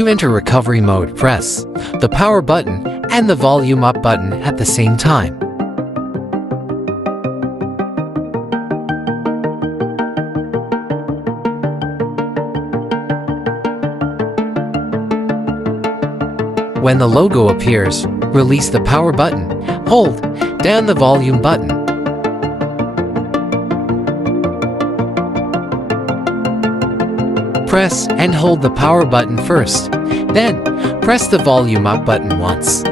To enter recovery mode, press the power button and the volume up button at the same time. When the logo appears, release the power button, hold down the volume button. Press and hold the power button first, then press the volume up button once.